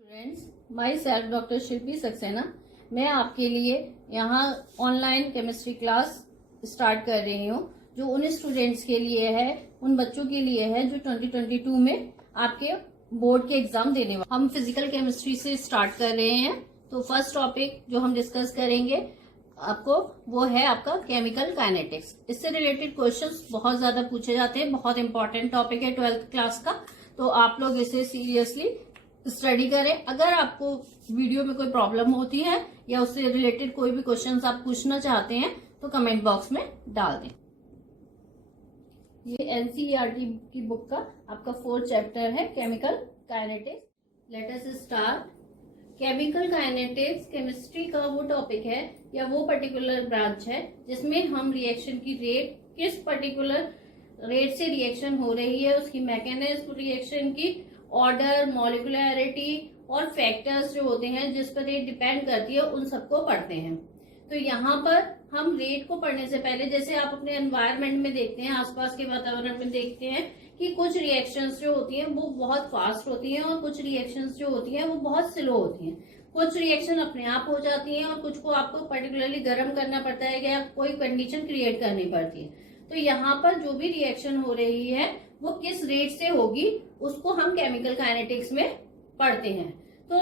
Students, my self doctor शिल्पी सक्सेना। मैं आपके लिए यहाँ ऑनलाइन केमिस्ट्री क्लास स्टार्ट कर रही हूँ, जो उन स्टूडेंट्स के लिए है, उन बच्चों के लिए है जो 2022 में आपके बोर्ड के एग्जाम देने वाले। हम फिजिकल केमिस्ट्री से स्टार्ट कर रहे हैं। तो फर्स्ट टॉपिक जो हम डिस्कस करेंगे आपको वो है आपका केमिकल काइनेटिक्स। इससे रिलेटेड क्वेश्चंस बहुत ज्यादा पूछे जाते हैं, बहुत इंपॉर्टेंट टॉपिक है 12th क्लास का। तो आप लोग इसे सीरियसली स्टडी करें। अगर आपको वीडियो में कोई प्रॉब्लम होती है या उससे रिलेटेड कोई भी क्वेश्चंस आप पूछना चाहते हैं तो कमेंट बॉक्स में डाल दें। ये एनसीईआरटी की बुक का आपका 4th चैप्टर है chemical kinetics. Let us start. Chemical kinetics chemistry का वो टॉपिक है या वो पर्टिकुलर ब्रांच है जिसमें हम रिएक्शन की रेट, किस पर्टिकुलर रेट से रिएक्शन हो रही है, उसकी मैकेनिज्म रिएक्शन की, ऑर्डर, मॉलिक्यूलरिटी और फैक्टर्स जो होते हैं जिस पर रेट डिपेंड करती है, उन सबको पढ़ते हैं। तो यहाँ पर हम रेट को पढ़ने से पहले, जैसे आप अपने एनवायरनमेंट में देखते हैं, आसपास के वातावरण में देखते हैं कि कुछ रिएक्शंस जो होती हैं वो बहुत फास्ट होती हैं और कुछ रिएक्शंस जो होती हैं वो बहुत स्लो होती हैं। कुछ रिएक्शन अपने आप हो जाती हैं और कुछ को आपको पर्टिकुलरली गर्म करना पड़ता है या कोई कंडीशन क्रिएट करनी पड़ती है। तो यहाँ पर जो भी रिएक्शन हो रही है वो किस रेट से होगी उसको हम केमिकल काइनेटिक्स में पढ़ते हैं। तो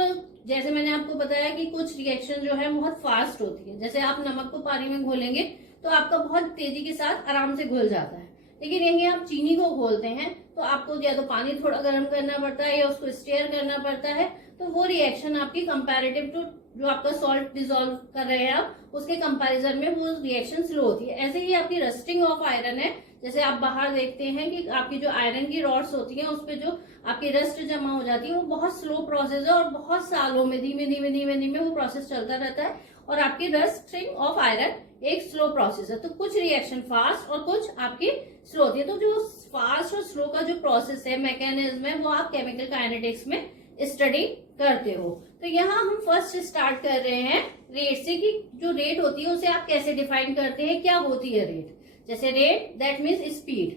जैसे मैंने आपको बताया कि कुछ रिएक्शन जो है बहुत फास्ट होती है। जैसे आप नमक को पानी में घोलेंगे तो आपका बहुत तेजी के साथ आराम से घुल जाता है, लेकिन यही आप चीनी को घोलते हैं तो आपको या तो पानी थोड़ा गर्म करना पड़ता है या उसको स्टेयर करना पड़ता है। तो वो रिएक्शन आपकी कंपैरेटिव टू जो आपका सॉल्ट डिसॉल्व कर रहे हैं आप, उसके कंपैरिजन में वो रिएक्शन स्लो होती है। ऐसे ही आपकी रस्टिंग ऑफ आयरन है। जैसे आप बाहर देखते हैं कि आपकी जो आयरन की रॉड्स होती हैं उस पे जो आपकी रस्ट जमा हो जाती है वो बहुत स्लो प्रोसेस है और बहुत सालों में धीमे धीमे धीमे धीमे वो प्रोसेस चलता रहता है और आपकी रस्टिंग ऑफ आयरन एक स्लो प्रोसेस है। तो कुछ रिएक्शन फास्ट और कुछ आपकी स्लो होती है। तो जो फास्ट और स्लो का जो प्रोसेस है, मैकेनिज्म है, वो आप केमिकल काइनेटिक्स में स्टडी करते हो। तो यहाँ हम फर्स्ट स्टार्ट कर रहे हैं रेट से कि जो रेट होती है उसे आप कैसे डिफाइन करते हैं, क्या होती है रेट। जैसे रेट दैट मीन्स स्पीड,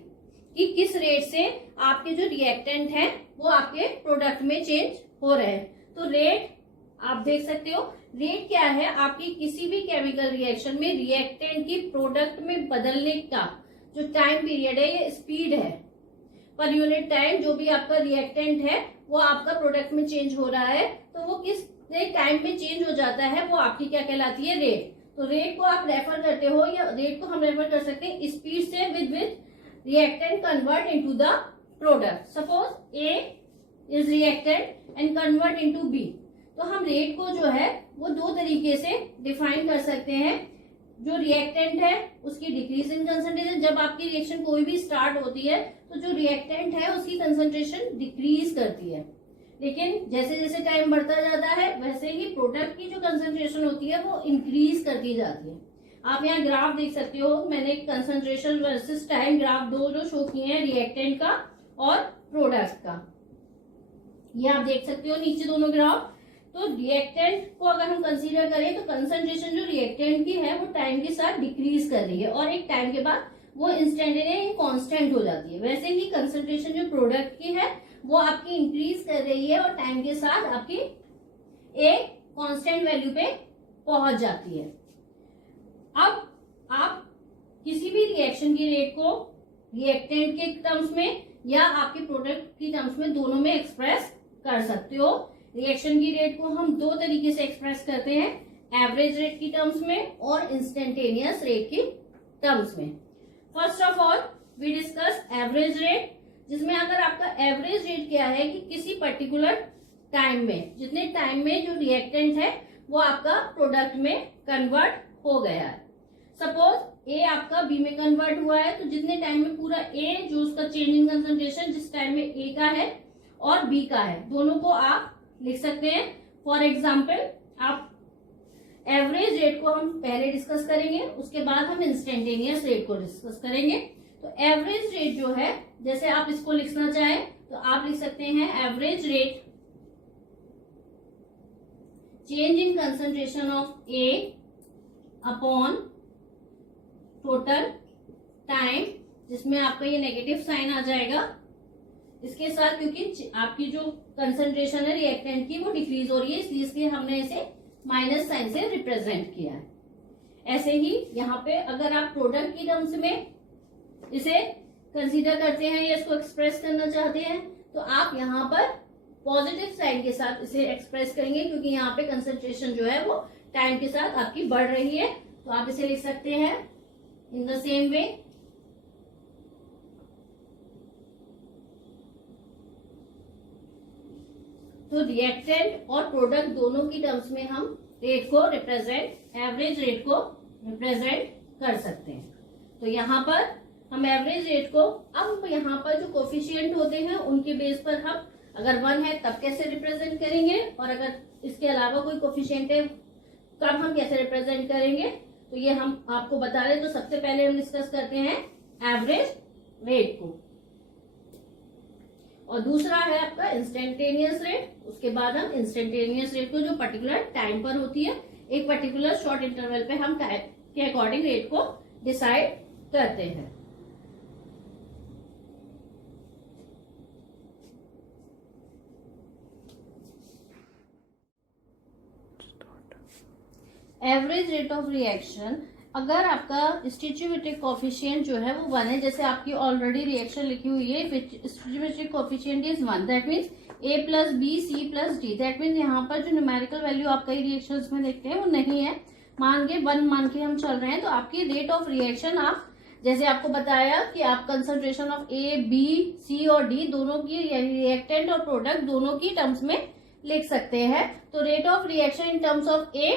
कि किस रेट से आपके जो रिएक्टेंट है वो आपके प्रोडक्ट में चेंज हो रहे हैं। तो रेट आप देख सकते हो, रेट क्या है, आपकी किसी भी केमिकल रिएक्शन में रिएक्टेंट की प्रोडक्ट में बदलने का जो टाइम पीरियड है ये स्पीड है। पर यूनिट टाइम जो भी आपका रिएक्टेंट है वो आपका प्रोडक्ट में चेंज हो रहा है, तो वो किस टाइम में चेंज हो जाता है वो आपकी क्या कहलाती है, रेट। तो रेट को आप रेफर करते हो या रेट को हम रेफर कर सकते हैं स्पीड से with reactant convert into the product. Suppose A is reactant and convert into B. तो हम रेट को जो है वो दो तरीके से डिफाइन कर सकते हैं। जो रिएक्टेंट है उसकी डिक्रीज इन कंसंट्रेशन, जब आपकी रिएक्शन कोई भी स्टार्ट होती है तो जो रिएक्टेंट है उसकी कंसंट्रेशन डिक्रीज करती है, लेकिन जैसे जैसे टाइम बढ़ता जाता है वैसे ही प्रोडक्ट की जो कंसंट्रेशन होती है वो इंक्रीज करती जाती है। आप यहाँ ग्राफ देख सकते हो, मैंने कंसंट्रेशन वर्सेस टाइम ग्राफ दो जो शो किए हैं, रिएक्टेंट का और प्रोडक्ट का। ये आप देख सकते हो नीचे दोनों ग्राफ। तो रिएक्टेंट को अगर हम कंसीडर करें तो कंसंट्रेशन जो रिएक्टेंट की है वो टाइम के साथ डिक्रीज कर रही है और एक टाइम के बाद वो इंस्टेंटेनियस कांस्टेंट हो जाती है। वैसे ही कंसंट्रेशन जो प्रोडक्ट की है वो आपकी इंक्रीज कर रही है और टाइम के साथ आपकी एक कांस्टेंट वैल्यू पे पहुंच जाती है। अब आप किसी भी रिएक्शन की रेट को रिएक्टेंट के टर्म्स में या आपके प्रोडक्ट की टर्म्स में दोनों में एक्सप्रेस कर सकते हो। रिएक्शन की रेट को हम दो तरीके से एक्सप्रेस करते हैं, एवरेज रेट की टर्म्स में और इंस्टेंटेनियस रेट की टर्म्स में। First of all we discuss average rate, जिसमें अगर आपका एवरेज रेट क्या है कि किसी पर्टिकुलर टाइम में, जितने टाइम में जो रिएक्टेंट है वो आपका प्रोडक्ट में कन्वर्ट हो गया है। सपोज ए आपका बी में कन्वर्ट हुआ है, तो जितने टाइम में पूरा ए जो उसका चेंज इन कंसंट्रेशन जिस टाइम में ए का है और बी का है, दोनों को आप लिख सकते हैं। फॉर एग्जाम्पल आप एवरेज रेट को हम पहले डिस्कस करेंगे, उसके बाद हम इंस्टेंटेनियस रेट को डिस्कस करेंगे। तो एवरेज रेट जो है, जैसे आप इसको लिखना चाहें तो आप लिख सकते हैं average rate change in concentration of A upon total time, जिसमें आपका ये नेगेटिव साइन आ जाएगा, इसके साथ क्योंकि आपकी जो कंसंट्रेशन है रिएक्टेंट की वो डिक्रीज हो रही है, इसलिए हमने इसे माइनस साइन से रिप्रेजेंट किया है। ऐसे ही यहाँ पे अगर आप प्रोडक्ट की टर्म्स में इसे कंसीडर करते हैं या इसको एक्सप्रेस करना चाहते हैं तो आप यहाँ पर पॉजिटिव साइन के साथ इसे एक्सप्रेस करेंगे, क्योंकि यहाँ पे कंसंट्रेशन जो है वो टाइम के साथ आपकी बढ़ रही है। तो आप इसे लिख सकते हैं इन द सेम वे, तो रिएक्टेंट और प्रोडक्ट दोनों की टर्म्स में हम रेट को रिप्रेजेंट, एवरेज रेट को रिप्रेजेंट कर सकते हैं। तो यहाँ पर हम एवरेज रेट को, अब यहाँ पर जो कोफिशिएंट होते हैं उनके बेस पर हम अगर 1 है तब कैसे रिप्रेजेंट करेंगे, और अगर इसके अलावा कोई कोफिशिएंट है तब हम कैसे रिप्रेजेंट करेंगे, तो ये हम आपको बता रहे हैं। तो सबसे पहले हम डिस्कस करते हैं एवरेज रेट को, और दूसरा है आपका इंस्टेंटेनियस रेट। उसके बाद हम इंस्टेंटेनियस रेट को जो पर्टिकुलर टाइम पर होती है, एक पर्टिकुलर शॉर्ट इंटरवल पे हम टाइम के अकॉर्डिंग रेट को डिसाइड करते हैं। एवरेज रेट ऑफ रिएक्शन, अगर आपका स्टिचियोमेट्रिक कोफिशिएंट जो है वो 1 है, जैसे आपकी ऑलरेडी रिएक्शन लिखी हुई है stoichiometric coefficient is 1, that means A plus B C plus D, that means यहाँ पर जो न्यूमेरिकल वैल्यू आप कई रिएक्शंस में देखते हैं वो नहीं है, मान के 1 मान के हम चल रहे हैं। तो आपकी रेट ऑफ रिएक्शन, आप जैसे आपको बताया कि आप concentration of A, B, C और D दोनों की, रिएक्टेंट और प्रोडक्ट दोनों की टर्म्स में लिख सकते हैं। तो rate of reaction in terms of A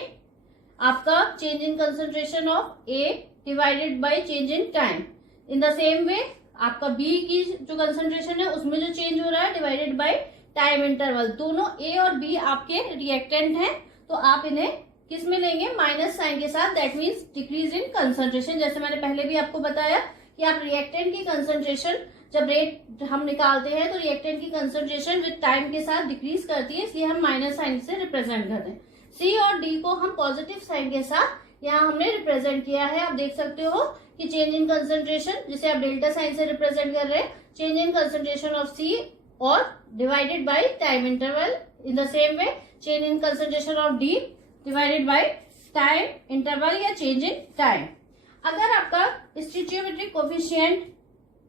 आपका change in concentration of A divided by change in time. In the same वे आपका B की जो कंसंट्रेशन है उसमें जो चेंज हो रहा है डिवाइडेड बाय टाइम इंटरवल। दोनों A और B आपके रिएक्टेंट हैं, तो आप इन्हें किस में लेंगे, माइनस साइन के साथ, that means decrease in concentration. जैसे मैंने पहले भी आपको बताया कि आप रिएक्टेंट की कंसंट्रेशन जब रेट हम निकालते हैं तो रिएक्टेंट की कंसंट्रेशन विद टाइम के साथ डिक्रीज करती है, इसलिए हम माइनस साइन से रिप्रेजेंट करते हैं। सी और डी को हम पॉजिटिव साइन के साथ यहाँ हमने रिप्रेजेंट किया है। आप देख सकते हो कि चेंज इन कंसंट्रेशन, जिसे आप डेल्टा साइन से रिप्रेजेंट कर रहे हैं, चेंज इन कंसंट्रेशन ऑफ सी और divided by time interval. In the same way change in concentration of D divided by time interval या चेंज इन टाइम। अगर आपका स्टिचियोमेट्रिक कोफिशिएंट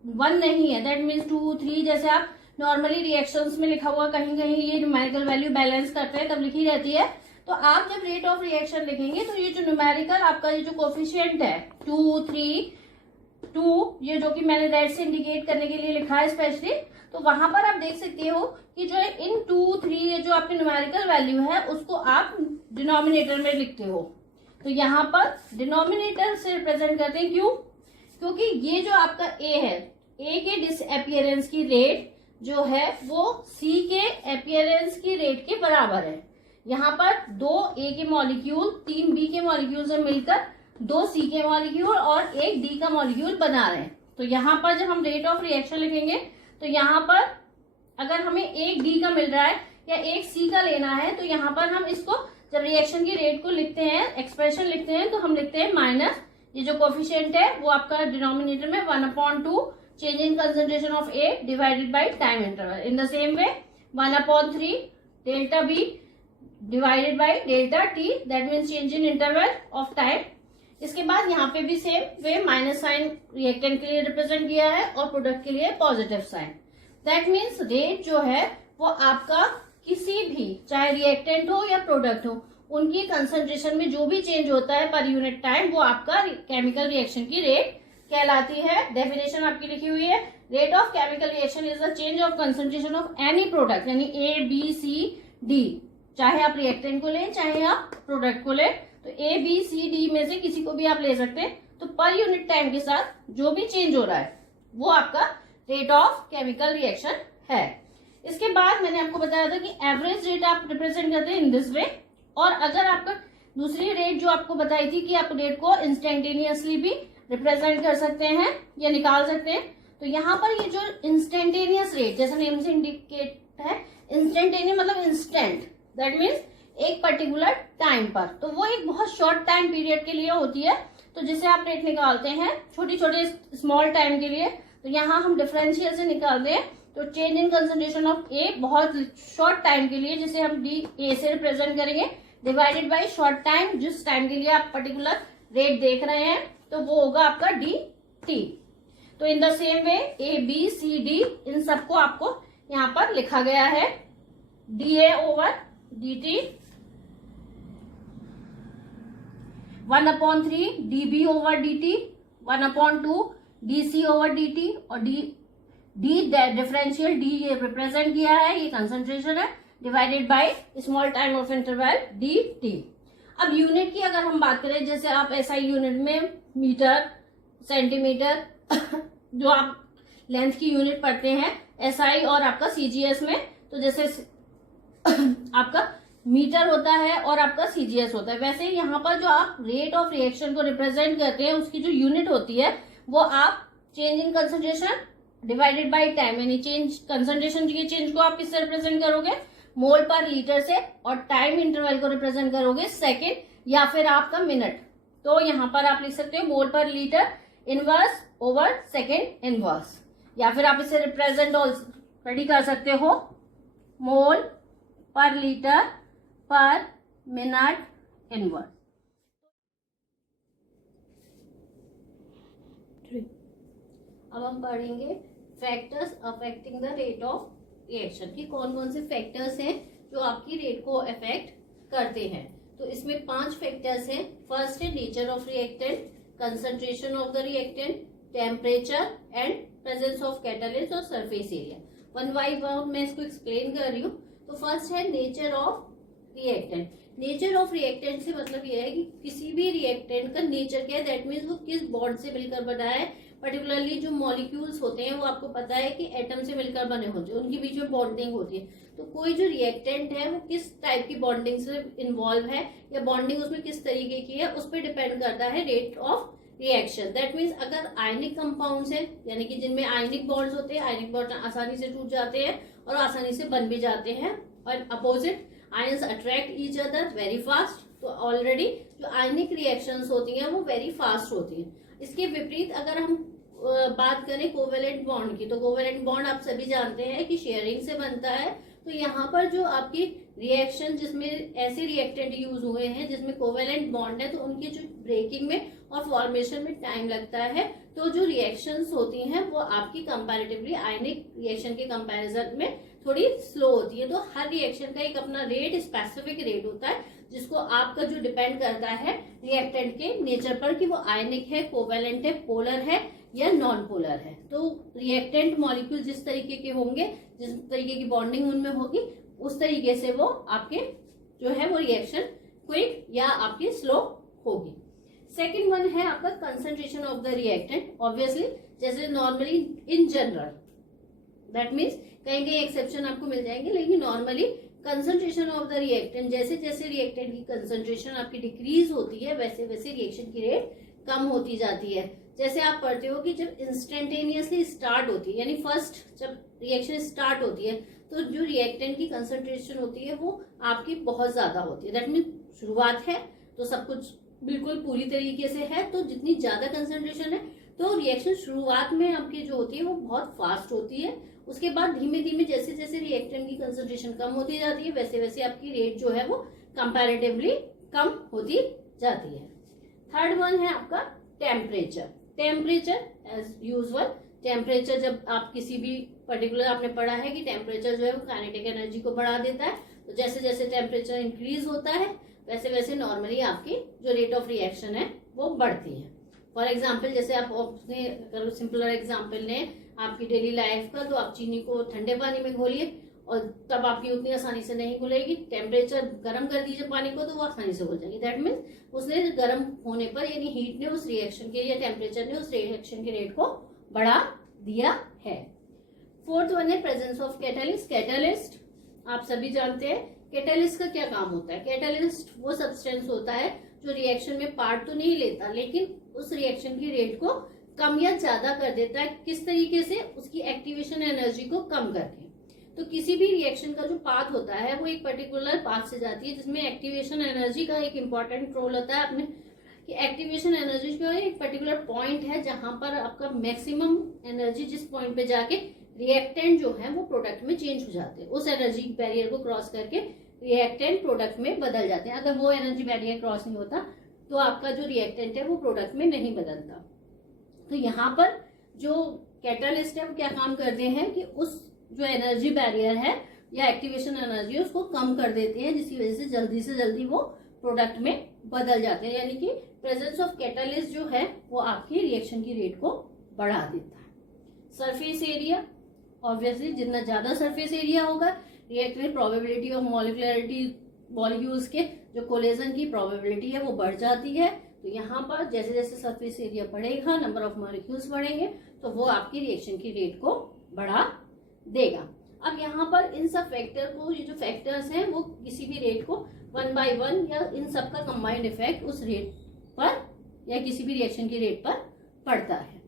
1 नहीं है, दैट मीन्स 2, 3, जैसे आप नॉर्मली रिएक्शंस में लिखा हुआ कहीं कहीं ये न्यूमेरिकल वैल्यू बैलेंस करते हैं तब लिखी रहती है, तो आप जब रेट ऑफ रिएक्शन लिखेंगे तो ये जो न्यूमेरिकल आपका ये जो कोफिशिएंट है 2, 3, 2, ये जो कि मैंने रेड से इंडिकेट करने के लिए लिखा है स्पेशली, तो वहां पर आप देख सकते हो कि जो है इन 2, 3 ये जो आपकी न्यूमेरिकल वैल्यू है उसको आप डिनोमिनेटर में लिखते हो। तो यहाँ पर डिनोमिनेटर से रिप्रेजेंट करते हैं, क्यों, क्योंकि ये जो आपका A है, A के डिसअपियरेंस की रेट जो है वो C के अपीयरेंस की रेट के बराबर है। यहाँ पर 2 A के मॉलिक्यूल 3 B के मॉलिक्यूल से मिलकर 2 C के मॉलिक्यूल और 1 D का मॉलिक्यूल बना रहे हैं। तो यहाँ पर जब हम रेट ऑफ रिएक्शन लिखेंगे तो यहाँ पर अगर हमें 1 D का मिल रहा है या 1 C का लेना है, तो यहाँ पर हम इसको जब रिएक्शन की रेट को लिखते हैं, एक्सप्रेशन लिखते हैं, तो हम लिखते हैं माइनस ये जो कोफिशिएंट है वो आपका डिनोमिनेटर में 1/2 change in concentration of A divided by time interval. In the same way 1/3 delta B divided by delta T, that means change in interval of time. इसके बाद यहाँ पे भी same way minus sign reactant के लिए represent किया है और प्रोडक्ट के लिए positive sign. That means rate जो है वो आपका किसी भी, चाहे रिएक्टेंट हो या प्रोडक्ट हो, उनकी कंसंट्रेशन में जो भी चेंज होता है पर यूनिट टाइम वो आपका केमिकल रिएक्शन की रेट कहलाती है। डेफिनेशन आपकी लिखी हुई है, rate of chemical reaction is the change of concentration of any product, यानी A, B, C, D, चाहे आप रिएक्टेंट को लें चाहे आप प्रोडक्ट को लें, तो A, B, C, D में से किसी को भी आप ले सकते हैं। तो पर यूनिट टाइम के साथ जो भी चेंज हो रहा है वो आपका रेट ऑफ केमिकल रिएक्शन है। इसके बाद मैंने आपको बताया था कि एवरेज रेट आप रिप्रेजेंट करते हैं इन दिस वे, और अगर आपका दूसरी रेट जो आपको बताई थी कि आप रेट को इंस्टेंटेनियसली भी रिप्रेजेंट कर सकते हैं या निकाल सकते हैं, तो यहाँ पर ये जो इंस्टेंटेनियस रेट, जैसा नेम से इंडिकेट है, इंस्टेंटेनियस मतलब इंस्टेंट, दैट मीन्स एक पर्टिकुलर टाइम पर, तो वो एक बहुत शॉर्ट टाइम पीरियड के लिए होती है। तो जिसे आप रेट निकालते हैं छोटी छोटे स्मॉल टाइम के लिए, तो यहाँ हम डिफरेंशियल से निकालते हैं तो चेंज इन कंसंट्रेशन ऑफ ए बहुत शॉर्ट टाइम के लिए, जिसे हम डी ए से रिप्रेजेंट करेंगे, डिवाइडेड बाय शॉर्ट टाइम, जिस टाइम के लिए आप पर्टिकुलर रेट देख रहे हैं, तो वो होगा आपका डी टी। तो in the same way A B C D इन सबको आपको यहाँ पर लिखा गया है D A over D T, 1/3 D B over D T, 1/2 D C over D T, और डी डिफरेंशियल डी ये रिप्रेजेंट किया है, ये कंसंट्रेशन है, divided by small time of interval D T. अब यूनिट की अगर हम बात करें, जैसे आप एसआई यूनिट में मीटर, सेंटीमीटर जो आप लेंथ की यूनिट पढ़ते हैं एसआई और आपका सीजीएस में, तो जैसे आपका मीटर होता है और आपका सीजीएस होता है, वैसे यहाँ पर जो आप रेट ऑफ रिएक्शन को रिप्रेजेंट करते हैं उसकी जो यूनिट होती है वो आप change in concentration divided by time, यानी चेंज कंसंट्रेशन की चेंज को आप किससे रिप्रेजेंट करोगे, मोल पर लीटर से, और टाइम इंटरवल को रिप्रेजेंट करोगे सेकेंड या फिर आपका मिनट। तो यहाँ पर आप लिख सकते हो मोल पर litre inverse over second inverse, या फिर आप इसे रिप्रेजेंट ऑलरेडी कर सकते हो मोल पर लीटर पर मिनट इनवर्स। अब हम पढ़ेंगे factors affecting the rate of reaction, कि कौन कौन से फैक्टर्स हैं जो आपकी रेट को अफेक्ट करते हैं। तो इसमें 5 फैक्टर्स हैं। फर्स्ट है nature of reactant, concentration of the reactant, temperature and presence of catalyst और surface area. One by one मैं इसको एक्सप्लेन कर रही हूँ। तो फर्स्ट है nature of reactant. Nature of reactant से मतलब यह है कि किसी भी रिएक्टेंट का नेचर क्या है, दैट मीन्स वो किस बॉन्ड से मिलकर बना है। पर्टिकुलरली जो मॉलिक्यूल्स होते हैं वो आपको पता है कि एटम से मिलकर बने होते हैं, उनके बीच में बॉन्डिंग होती है। तो कोई जो रिएक्टेंट है वो किस टाइप की बॉन्डिंग से इन्वॉल्व है या बॉन्डिंग उसमें किस तरीके की है, उस पर डिपेंड करता है rate of reaction. That means अगर आयनिक कंपाउंड्स है, यानी कि जिनमें आयनिक बॉन्ड्स होते हैं, आयनिक बॉन्ड आसानी से टूट जाते हैं और आसानी से बन भी जाते हैं, और opposite ions attract each other very fast. तो ऑलरेडी जो आयनिक रिएक्शंस होती हैं वो वेरी फास्ट होती हैं। इसके विपरीत अगर हम बात करें कोवेलेंट बॉन्ड की, तो कोवेलेंट बॉन्ड आप सभी जानते हैं कि शेयरिंग से बनता है। तो यहाँ पर जो आपकी रिएक्शन जिसमें ऐसे रिएक्टेंट यूज हुए हैं जिसमें कोवेलेंट बॉन्ड है, तो उनकी जो ब्रेकिंग में और फॉर्मेशन में टाइम लगता है। तो जो रिएक्शंस होती हैं वो आपकी कंपैरेटिवली आयनिक रिएक्शन के कंपैरिजन में थोड़ी स्लो होती है। तो हर रिएक्शन का एक अपना रेट, स्पेसिफिक रेट होता है, जिसको आपका जो डिपेंड करता है रिएक्टेंट के नेचर पर कि वो आयनिक है, कोवेलेंट है, पोलर है या नॉन पोलर है। तो रिएक्टेंट मॉलिक्यूल जिस तरीके के होंगे, जिस तरीके की बॉन्डिंग उनमें होगी, उस तरीके से वो आपके जो है वो रिएक्शन क्विक या आपकी स्लो होगी। सेकेंड वन है आपका concentration of the reactant. Obviously जैसे normally in general, that means कहीं कहीं एक्सेप्शन आपको मिल जाएंगे, लेकिन normally concentration of the reactant, जैसे जैसे रिएक्टेंट की कंसंट्रेशन आपकी डिक्रीज होती है वैसे वैसे रिएक्शन की रेट कम होती जाती है। जैसे आप पढ़ते हो कि जब इंस्टेंटेनियसली स्टार्ट होती है, यानी फर्स्ट जब रिएक्शन स्टार्ट होती है, तो जो रिएक्टेंट की कंसंट्रेशन होती है वो आपकी बहुत ज्यादा होती है। दैट मीन शुरुआत है तो सब कुछ बिल्कुल पूरी तरीके से है, तो जितनी ज्यादा कंसंट्रेशन है तो रिएक्शन शुरुआत में आपकी जो होती है वो बहुत फास्ट होती है। उसके बाद धीमे धीमे जैसे जैसे रिएक्टेंट की कंसंट्रेशन कम होती जाती है वैसे वैसे आपकी रेट जो है वो कंपैरेटिवली कम होती जाती है। थर्ड वन है आपका temperature. Temperature as usual, temperature जब आप किसी भी पर्टिकुलर, आपने पढ़ा है कि टेम्परेचर जो है वो काइनेटिक एनर्जी को बढ़ा देता है। तो जैसे जैसे टेम्परेचर इंक्रीज होता है वैसे वैसे नॉर्मली आपकी जो रेट ऑफ रिएक्शन है वो बढ़ती है। फॉर एग्जाम्पल जैसे आप अपने अगर सिंपलर एग्जाम्पल लें आपकी डेली लाइफ का, तो आप चीनी को ठंडे पानी में घोलिए और तब आपकी उतनी आसानी से नहीं घुलेगी। टेम्परेचर गर्म कर दीजिए पानी को तो वो आसानी से घुल जाएगी। दैट मीन्स उसने गर्म होने पर, यानी हीट ने उस रिएक्शन के या टेम्परेचर ने उस रिएक्शन के रेट को बढ़ा दिया है। फोर्थ वन है प्रेजेंस ऑफ कैटालिस्ट। कैटालिस्ट आप सभी जानते हैं कैटालिस्ट का क्या काम होता है। कैटालिस्ट वो सब्सटेंस होता है जो रिएक्शन में पार्ट तो नहीं लेता, लेकिन उस रिएक्शन की रेट को कम या ज्यादा कर देता है। किस तरीके से? उसकी एक्टिवेशन एनर्जी को कम करके। तो किसी भी रिएक्शन का जो पाथ होता है वो एक पर्टिकुलर पाथ से जाती है, जिसमें एक्टिवेशन एनर्जी का एक इम्पॉर्टेंट रोल होता है। अपने कि एक्टिवेशन एनर्जी का एक पर्टिकुलर पॉइंट है जहां पर आपका मैक्सिमम एनर्जी जिस पॉइंट पे जाके रिएक्टेंट जो है वो प्रोडक्ट में चेंज हो जाते हैं, उस एनर्जी बैरियर को क्रॉस करके रिएक्टेंट प्रोडक्ट में बदल जाते हैं। अगर वो एनर्जी बैरियर क्रॉस नहीं होता तो आपका जो रिएक्टेंट है वो प्रोडक्ट में नहीं बदलता। तो यहाँ पर जो कैटालिस्ट है वो क्या काम करते हैं कि उस जो एनर्जी बैरियर है या एक्टिवेशन एनर्जी उसको कम कर देते हैं, जिसकी वजह से जल्दी वो प्रोडक्ट में बदल जाते हैं। यानी कि प्रेजेंस ऑफ कैटालिस्ट जो है वो आपकी रिएक्शन की रेट को बढ़ा देता है। सरफेस एरिया, ऑब्वियसली जितना ज्यादा सरफेस एरिया होगा रिएक्ट में प्रोबेबिलिटी ऑफ मॉलिक्यूल्स के जो कोलिजन की प्रोबेबिलिटी है वो बढ़ जाती है। तो यहाँ पर जैसे जैसे सरफेस एरिया बढ़ेगा, नंबर ऑफ मॉलिक्यूल्स बढ़ेंगे, तो वो आपकी रिएक्शन की रेट को बढ़ा देगा। अब यहाँ पर इन सब फैक्टर को, ये जो फैक्टर्स हैं वो किसी भी रेट को 1 by 1 या इन सब का कंबाइंड इफेक्ट उस रेट पर या किसी भी रिएक्शन की रेट पर पड़ता है।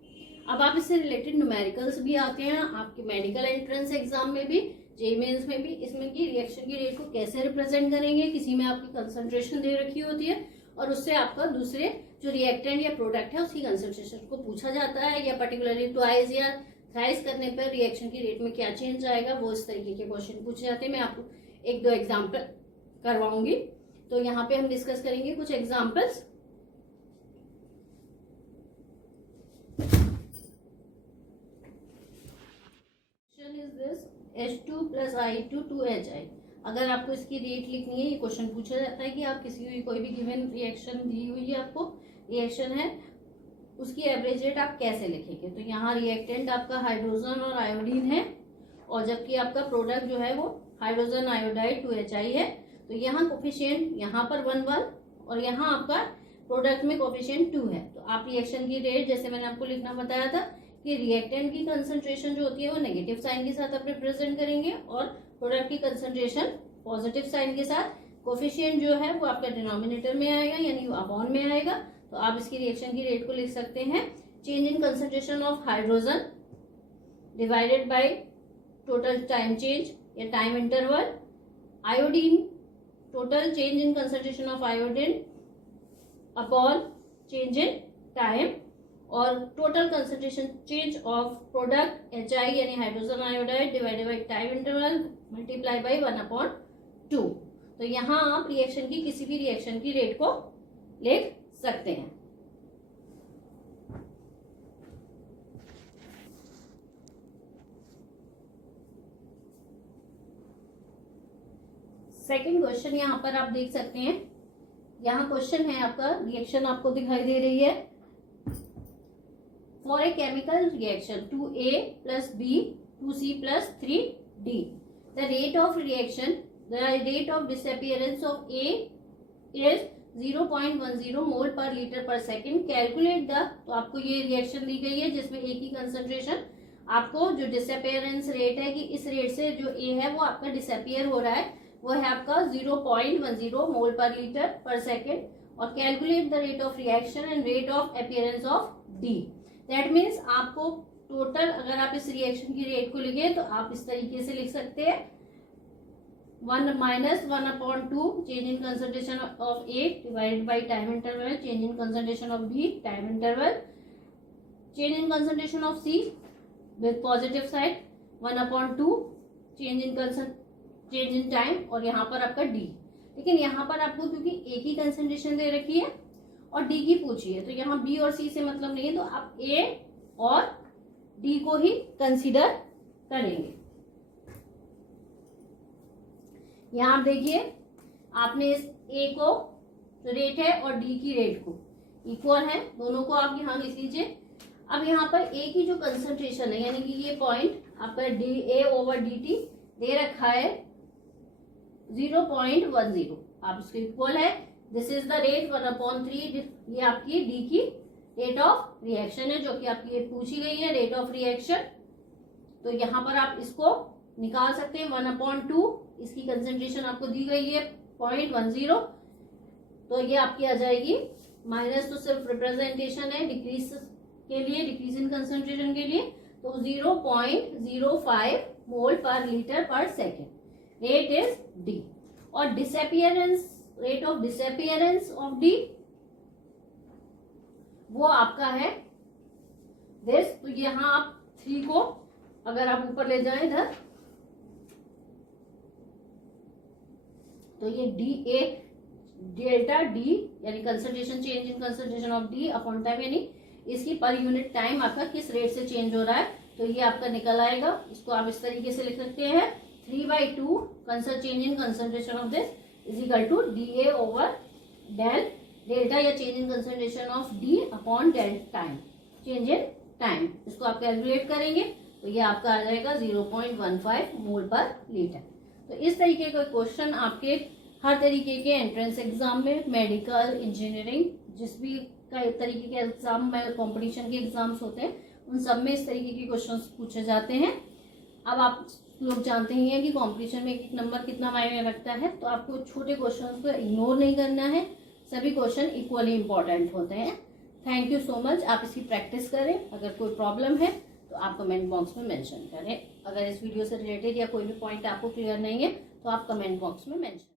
अब आप इससे रिलेटेड न्यूमेरिकल्स भी आते हैं आपके मेडिकल एंट्रेंस एग्जाम में भी, जेईई मेंस में भी, इसमें की रिएक्शन की रेट को कैसे रिप्रेजेंट करेंगे। किसी में आपकी कंसंट्रेशन दे रखी होती है और उससे आपका दूसरे जो रिएक्टेंट या प्रोडक्ट है उसकी कंसंट्रेशन को पूछा जाता है, या पर्टिकुलरली ट्वाइस या थ्राइस करने पर रिएक्शन की रेट में क्या चेंज आएगा, वो इस तरीके के क्वेश्चन पूछे जाते हैं। मैं आपको 1-2 एग्जाम्पल करवाऊंगी, तो यहाँ पे हम डिस्कस करेंगे कुछ examples. Is this H2 + I2 2HI। अगर आपको इसकी रेट लिखनी है, ये क्वेश्चन पूछा जाता है कि आप किसी भी कोई भी गिवन रिएक्शन दी हुई है, आपको रिएक्शन है, उसकी एवरेज रेट आप कैसे लिखेंगे। तो यहाँ रिएक्टेंट आपका हाइड्रोजन और आयोडीन है और जबकि आपका प्रोडक्ट जो है वो हाइड्रोजन आयोडाइड 2HI है। तो यहाँ कोफिशिएंट यहाँ पर 1 और यहाँ आपका प्रोडक्ट में कोफिशिएंट 2 है। तो आप रिएक्शन की रेट जैसे मैंने आपको लिखना बताया था कि रिएक्टेंट की कंसंट्रेशन जो होती है वो नेगेटिव साइन के साथ आप रिप्रेजेंट करेंगे और प्रोडक्ट की कंसंट्रेशन पॉजिटिव साइन के साथ। कोफिशिएंट जो है वो आपका डिनोमिनेटर में आएगा यानी अपॉन में आएगा। तो आप इसकी रिएक्शन की रेट को लिख सकते हैं change in concentration of hydrogen divided by total time change या time interval. Iodine total change in concentration of iodine upon change in time, और total concentration change of product HI यानी hydrogen iodide divided by time interval multiply by 1/2। तो यहाँ आप reaction की किसी भी reaction की रेट को लिख सकते हैं। सेकंड क्वेश्चन यहाँ पर आप देख सकते हैं, यहाँ क्वेश्चन है आपका, रिएक्शन आपको दिखाई दे रही है। For a chemical reaction 2A + B 2C + 3D the rate of reaction, the rate of disappearance of A is 0.10 मोल पर लीटर पर सेकेंड। कैलकुलेट द, तो आपको ये रिएक्शन दी गई है जिसमें A की कंसंट्रेशन, आपको जो डिसअपियरेंस रेट है कि इस रेट से जो A है वो आपका डिसअपियर हो रहा है वो है आपका 0.10 मोल पर लीटर पर सेकेंड। और calculate the rate of reaction and rate of appearance of D। That means आपको टोटल, अगर आप इस रिएक्शन की रेट को लिखे तो आप इस तरीके से लिख सकते हैं 1 - 1/2 change in concentration of A divided by time interval change in concentration of B time interval, change in concentration of C with positive side 1/2 change in time, और यहाँ पर आपका D। लेकिन यहाँ पर आपको क्योंकि A की कंसंट्रेशन दे रखी है और D की पूछी है तो यहाँ B और C से मतलब नहीं है, तो आप A और D को ही कंसीडर करेंगे। यहाँ आप देखिए, आपने इस A को जो रेट है और D की रेट को इक्वल है, दोनों को आप यहाँ लिख लीजिए। अब यहाँ पर A की जो कंसंट्रेशन है यानी कि ये पॉइंट आपका DA/dt दे रखा है 0.10, आप इसको इक्वल है, दिस इज द रेट 1/3, ये आपकी D की रेट ऑफ रिएक्शन है जो कि आपकी ये पूछी गई है रेट ऑफ रिएक्शन। तो यहाँ पर आप इसको निकाल सकते हैं 1/2, इसकी कंसंट्रेशन आपको दी गई है 0.10, तो ये आपकी आ जाएगी माइनस, तो सिर्फ रिप्रेजेंटेशन है डिक्रीज के लिए, डिक्रीज इन कंसंट्रेशन के लिए, तो 0.05 मोल पर लीटर पर सेकेंड, रेट इज D। और disappearance, rate of disappearance of D वो आपका है दिस। तो यहाँ आप 3 को अगर आप ऊपर ले जाएं इधर तो ये डी ए डेल्टा डी यानी concentration change in concentration of D upon time, यानी इसकी पर यूनिट टाइम आपका किस रेट से चेंज हो रहा है, तो ये आपका निकल आएगा। इसको आप इस तरीके से लिख सकते हैं 3/2 change in concentration of this is equal to D A over delta या change in concentration of D upon time, change in time. इसको आप कैलकुलेट करेंगे तो ये आपका आ जाएगा 0.15 मोल पर लीटर। तो इस तरीके का क्वेश्चन आपके हर तरीके के एंट्रेंस एग्जाम में, मेडिकल, इंजीनियरिंग, जिस भी तरीके के एग्जाम में कंपटीशन के एग्जाम्स होते हैं उन सब में इस तरीके के क्वेश्चंस पूछे जाते हैं। अब आप लोग जानते ही हैं कि कंपटीशन में एक नंबर कितना मायने रखता है, तो आपको छोटे क्वेश्चंस को इग्नोर नहीं करना है, सभी क्वेश्चन इक्वली इंपॉर्टेंट होते हैं। Thank you so much. आप इसकी प्रैक्टिस करें। अगर कोई प्रॉब्लम है तो आप कमेंट बॉक्स में मेंशन करें। अगर इस वीडियो से रिलेटेड या कोई भी पॉइंट आपको क्लियर नहीं है तो आप कमेंट बॉक्स में मेंशन